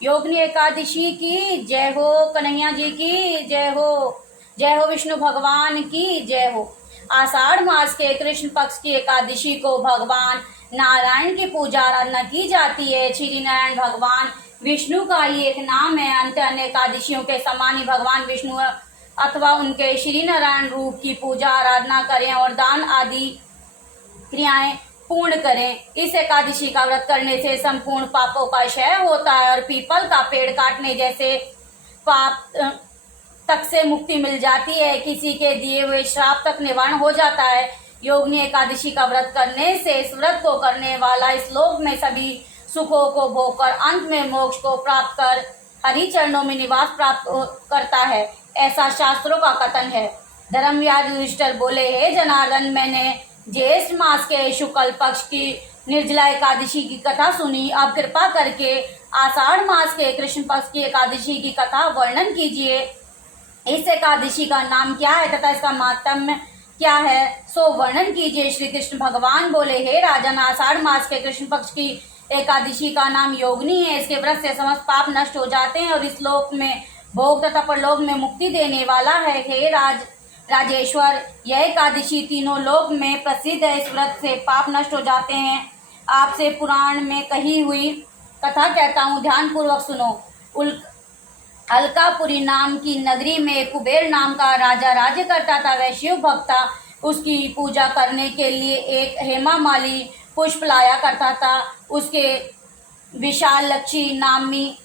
योगिनी एकादशी की जय हो, कन्हैया जी की जय हो विष्णु भगवान की जय हो। आषाढ़ मास के कृष्ण पक्ष की एकादशी को भगवान नारायण की पूजा आराधना की जाती है। श्री नारायण भगवान विष्णु का ही एक नाम है। अन्य एकादशियों के समान ही भगवान विष्णु अथवा उनके श्री नारायण रूप की पूजा आराधना करें और दान आदि क्रियाएं पूर्ण करें। इस एकादशी का व्रत करने से संपूर्ण पापों का क्षय होता है और पीपल का पेड़ काटने जैसे पाप तक से मुक्ति मिल जाती है। किसी के दिए हुए श्राप तक निवारण हो जाता है। योगिनी एकादशी का व्रत करने से इस व्रत को करने वाला इस लोक में सभी सुखों को भोगकर अंत में मोक्ष को प्राप्त कर हरि चरणों में निवास प्राप्त करता है, ऐसा शास्त्रों का कथन है। धर्मव्याध युधिष्ठिर बोले, हे जनार्दन, मैंने ज्येष्ठ मास के शुक्ल पक्ष की निर्जला एकादशी की कथा सुनी। अब कृपा करके आषाढ़ मास के कृष्ण पक्ष की एकादशी की कथा वर्णन कीजिए। इस एकादशी का नाम क्या है तथा इसका माहात्म्य क्या है, सो वर्णन कीजिए। श्री कृष्ण भगवान बोले, हे राजन, आषाढ़ मास के कृष्ण पक्ष की एकादशी का नाम योगिनी है। इसके व्रत से समस्त पाप नष्ट हो जाते हैं और इस लोक में भोग तथा परलोक में मुक्ति देने वाला है। हे राजेश्वर, यह एकादशी तीनों लोक में प्रसिद्ध है। इस व्रत से पाप नष्ट हो जाते हैं। आपसे पुराण में कही हुई कथा कहता हूँ, ध्यान पूर्वक सुनो। अलकापुरी नाम की नगरी में कुबेर नाम का राजा राज्य करता था। वह शिव भक्त था। उसकी पूजा करने के लिए एक हेमा माली पुष्प लाया करता था। उसके विशाल लक्ष्मी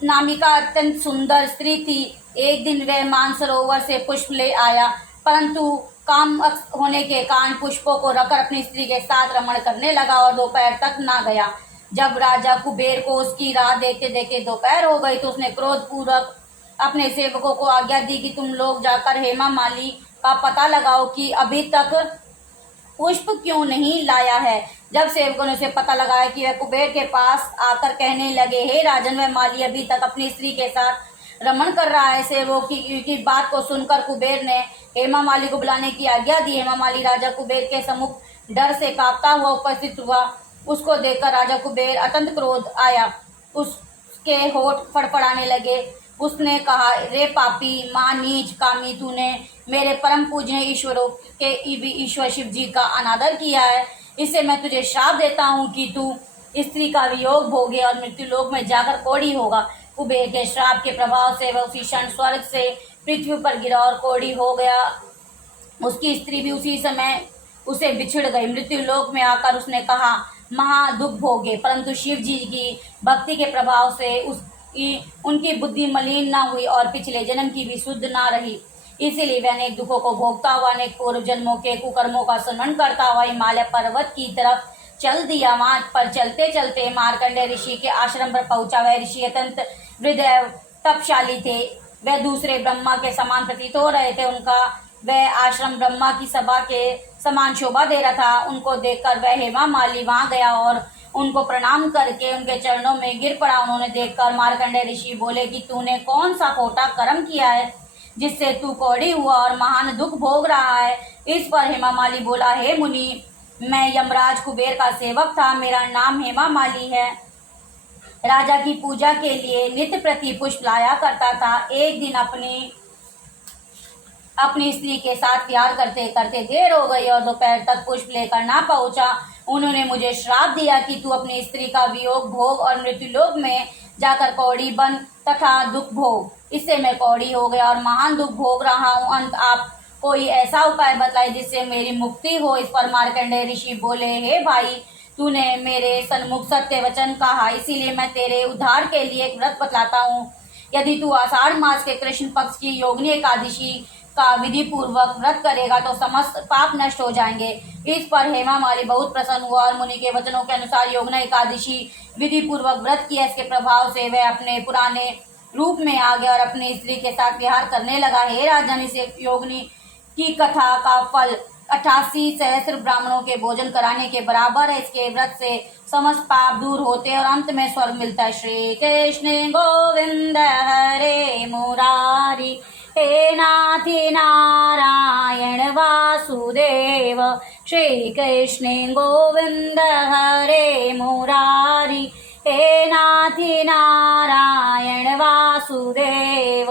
नामिका अत्यंत सुंदर स्त्री थी। एक दिन वह मानसरोवर से पुष्प ले आया, परंतु काम होने के कारण पुष्पों को रखकर अपनी स्त्री के साथ रमण करने लगा और दोपहर तक ना गया। जब राजा कुबेर को उसकी राह देखते देखते दोपहर हो गई तो उसने क्रोध पूर्वक अपने सेवकों को आज्ञा दी कि तुम लोग जाकर हेमा माली का पता लगाओ कि अभी तक पुष्प क्यों नहीं लाया है। जब सेवकों ने उसे पता लगाया कि वह कुबेर के पास आकर कहने लगे, हे राजन, वह माली अभी तक अपनी स्त्री के साथ रमण कर रहा है। सेवकों की बात को सुनकर कुबेर ने हेमा माली को बुलाने की आज्ञा दी। हेमा माली राजा कुबेर के सम्मुख डर से कांपता हुआ उपस्थित हुआ। उसको देखकर राजा कुबेर अत्यंत क्रोध आया। उसके होठ फड़फड़ाने लगे। उसने कहा, रे पापी, मां, नीच, कामी, तूने मेरे परम पूजनीय ईश्वर शिव जी का अनादर किया है। इससे मैं तुझे श्राप देता हूँ कि तू स्त्री का वियोग भोगे और मृत्यु लोक में जाकर कोढ़ी होगा। कुबेर के श्राप के प्रभाव से वह उसी क्षण स्वर्ग से पृथ्वी पर गिरा और कोढ़ी हो गया। उसकी स्त्री भी उसी समय उसे बिछड़ गई। मृत्यु लोक में आकर उसने कहा, महा दुख भोगे, परंतु शिव जी की भक्ति के प्रभाव से उनकी बुद्धि मलिन न हुई और पिछले जन्म की भी शुद्ध न रही। इसीलिए वह अनेक दुखों को भोगता हुआ अनेक पूर्व जन्मों के कुकर्मों का स्मरण करता हुआ हिमालय पर्वत की तरफ चल दिया। वहां पर चलते चलते मार्कंडेय ऋषि के आश्रम पर पहुंचा। वह ऋषि अत्यंत हृदय तपशाली थे। वह दूसरे ब्रह्मा के समान प्रतीत हो रहे थे। उनका वह आश्रम ब्रह्मा की सभा के समान शोभा दे रहा था। उनको देखकर वह हेमा माली वहां गया और उनको प्रणाम करके उनके चरणों में गिर पड़ा। उन्होंने देखकर मार्कंडेय ऋषि बोले कि तूने कौन सा खोटा कर्म किया है जिससे तू कौड़ी हुआ और महान दुख भोग रहा है। इस पर हेमा माली बोला, हे मुनि, मैं यमराज कुबेर का सेवक था। मेरा नाम हेमा माली है। राजा की पूजा के लिए नित्य प्रति पुष्प लाया करता था। एक दिन अपनी स्त्री के साथ प्यार करते करते देर हो गई और दोपहर तक पुष्प लेकर ना पहुंचा। उन्होंने मुझे श्राप दिया कि तू अपनी स्त्री का वियोग भोग और मृत्यु लोक में जाकर कौड़ी बन तथा दुख भोग। इससे मैं कौड़ी हो गया और महान दुख भोग रहा हूँ। अंत आप कोई ऐसा उपाय बताए जिससे मेरी मुक्ति हो। इस पर मार्कंडेय ऋषि बोले, हे भाई, तूने मेरे सन्मुख सत्य वचन कहा, इसीलिए मैं तेरे उद्धार के लिए एक व्रत बतलाता हूँ। यदि तू आषाढ़ मास के कृष्ण पक्ष की योगिनी एकादशी का विधि पूर्वक व्रत करेगा तो समस्त पाप नष्ट हो जाएंगे। इस पर हेमा माली बहुत प्रसन्न हुआ और मुनि के वचनों के अनुसार योगिनी एकादशी विधि पूर्वक व्रत किया। इसके प्रभाव से वह अपने पुराने रूप में आ गया और अपनी स्त्री के साथ विहार करने लगा। हे राजन, इस योगिनी की कथा का फल 88 सहस्त्र ब्राह्मणों के भोजन कराने के बराबर है। इसके व्रत से समस्त पाप दूर होते हैं और अंत में स्वर्ग मिलता है। श्री कृष्ण गोविंद हरे मुरारी, हे नाथी नारायण वासुदेव। श्री कृष्ण गोविंद हरे मुरारी, हे नाथी नारायण वासुदेव